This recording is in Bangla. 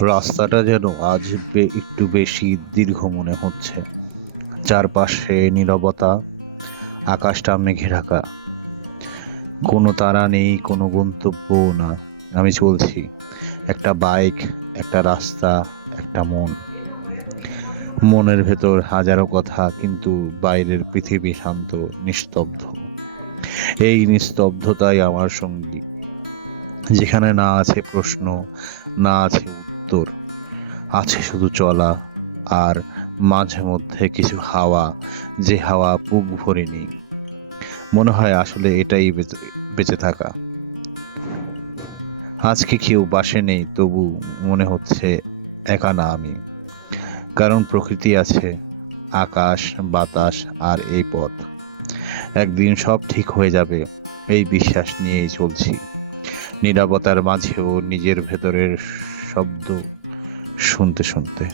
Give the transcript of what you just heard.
রাস্তাটা যেন আজ একটু বেশি দীর্ঘ মনে হচ্ছে। চারপাশে নীরবতা, আকাশটা মেঘে ঢাকা, কোনো তারা নেই, কোনো গন্তব্যও না। আমি চলছি, একটা বাইক, একটা রাস্তা, একটা মন। মনের ভেতর হাজারো কথা, কিন্তু বাইরের পৃথিবী শান্ত, নিস্তব্ধ। এই নিস্তব্ধতাই আমার সঙ্গী, যেখানে না আছে প্রশ্ন, না আছে উত্তর, আছে শুধু চলা। আর মাঝে মধ্যে কিছু হাওয়া, যে হাওয়া বুক ভরে নেই। মনে হয় আসলে এটাই বেঁচে থাকা। আজকে কেউ বাসে নেই, তবু মনে হচ্ছে একা না আমি। কারণ প্রকৃতি আছে, আকাশ, বাতাস আর এই পথ। একদিন সব ঠিক হয়ে যাবে, এই বিশ্বাস নিয়েই চলছি। নীরবতার মাঝেও নিজের ভেতরের শব্দ শুনতে শুনতে।